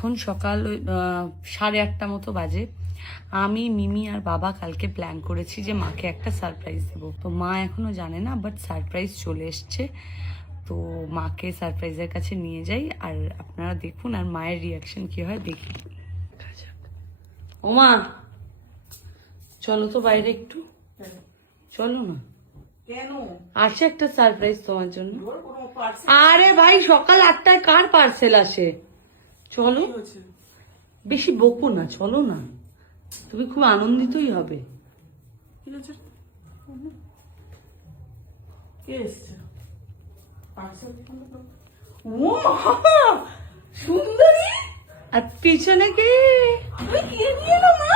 এখন সকাল 8:30 মতো বাজে। আমি মিমি আর বাবা কালকে প্ল্যান করেছি যে মাকে একটা সারপ্রাইজ দেবো। তো মা এখনো জানে না, বাট সারপ্রাইজ চলে এসছে। তো মাকে সারপ্রাইজের কাছে নিয়ে যাই আর আপনারা দেখুন আর মায়ের রিয়াকশন কি হয় দেখি। ও মা, চলো তো বাইরে একটু, চলো না। কেন? আছে একটা সারপ্রাইজ তোমার জন্য। আরে ভাই, সকাল 8টায় কার পার্সেল আসে? চলো, বেশি বকো না, চলো না। তুমি খুব আনন্দিতই হবে। সুন্দরী, আর পিছনে কে? কে নিয়ে এলো মা?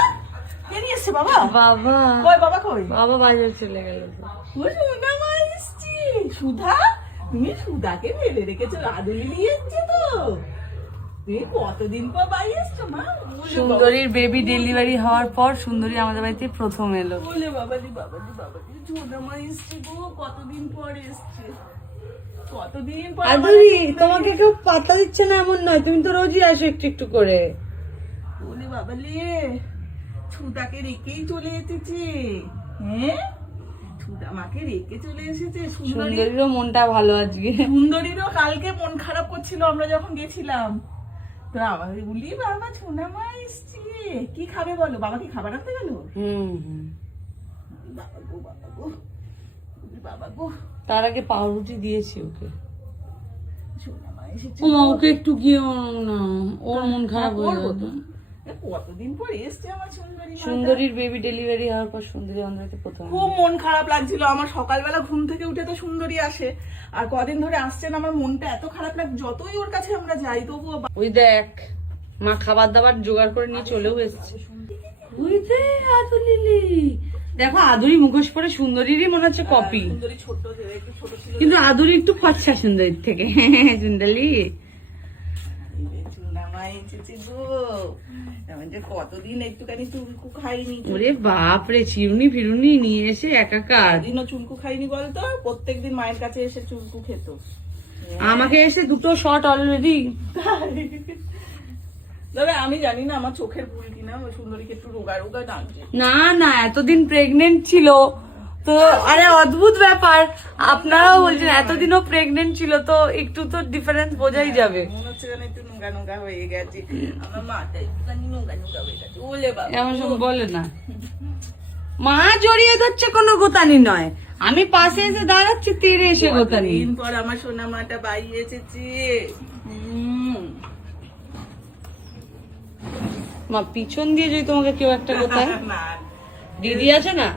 কে নিয়ে এসছে? বাবা? বাবা। কই বাবা? কই বাবা বাজার চলে গেল। সুধা মা এসছি। সুধা, তুমি সুধাকে ফেলে রেখেছো? রাধুনি নিয়ে এসছে তো? তুমি কতদিন পর বাড়ি এসছো মা? সুন্দরীর বেবি ডেলিভারি হওয়ার পর সুন্দরী আমাদের বাড়িতে প্রথম এলো। বলে বাবাজি বাবাজি বাবাজি, সুধা মা এসছে গো, কতদিন পর এসছে। কতদিন পর। আদুরি, তোমাকে কেউ পাতা দিচ্ছে না এমন নয়, তুমি তো রোজই আসো একটু একটু করে। বলে বাবালে, সুধাকে রেখেই চলে এসেছে। হ্যাঁ, সুধা মাকে রেখে চলে এসেছে। সুন্দরীরও মনটা ভালো আজকে। সুন্দরীরও কালকে মন খারাপ করছিল আমরা যখন গেছিলাম। তো আমাদের বলি বাবা সোনা মা এসছে, কি খাবে বলো? বাবা কি খাবার আনতে গেল? বাবা গো, বাবা গো, বাবা গো। তার আগে পাউরুটি দিয়েছি ওকে। সোনা মা এসেছে। ওকে একটু গিয়ে না, ওর মন খারাপ হয়ে যাবে। কতদিন পর এসছে আমার সুন্দরী। সুন্দরীর বেবি ডেলিভারি হওয়ার পর সুন্দরী আমাদেরকে প্রথম। খুব মন খারাপ লাগছিল আমার। সকালবেলা ঘুম থেকে উঠে তো সুন্দরী আসে, আর কদিন ধরে আসছে না, আমার মনটা এত খারাপ লাগে। যতই ওর কাছে আমরা যাই তবুও ওই দেখ, মা খাবার দাবার জোগাড় করে নিয়ে চলেও এসছে। ওই যে আদুলিলি, দেখো আদুরি মুখোশ পরে সুন্দরীরই মনে হচ্ছে কপি। সুন্দরী ছোট, একটু ছোট ছিল, কিন্তু আদুরি একটু ফর্সা সুন্দরীর থেকে। সুন্দরী কতদিন একটুখানি চুলকু খাইনি। ওরে বাপ রে, চিরুনি ফিরুনি নিয়ে এসে একাকার। দিনও চুলকু খাইনি বলতো? প্রত্যেকদিন মায়ের কাছে এসে চুলকু খেত। আমাকে এসে 2টো শট অলরেডি। দাদা আমি জানি না আমার চোখের ভুল কিনা, ওই সুন্দরীকে একটু রোগা রোগা লাগছে। না না, এতদিন প্রেগনেন্ট ছিল তো। আরে অদ্ভুত ব্যাপার, আপনারাও বলছেন এতদিনও প্রেগনেন্ট ছিল তো একটু তো ডিফারেন্স বোঝাই যাবে। মনে হচ্ছে যেন একটু নোংরা নোংরা হয়ে গেছে আমার মাথা, একটুখানি নোংরা নোংরা হয়ে গেছে। ওলে বাবা, এমন সব বলে না। মা জড়িয়ে ধরছে কোনো গোতানি নয়, আমি পাশে এসে দাঁড়াচ্ছি, তীরে এসে গোতানি। দিন পর আমার সোনা মাটা বাড়ি এসেছে। মা পিছন দিয়ে যদি তোমাকে কেউ একটা গোতায়, না, দিদি আছে না,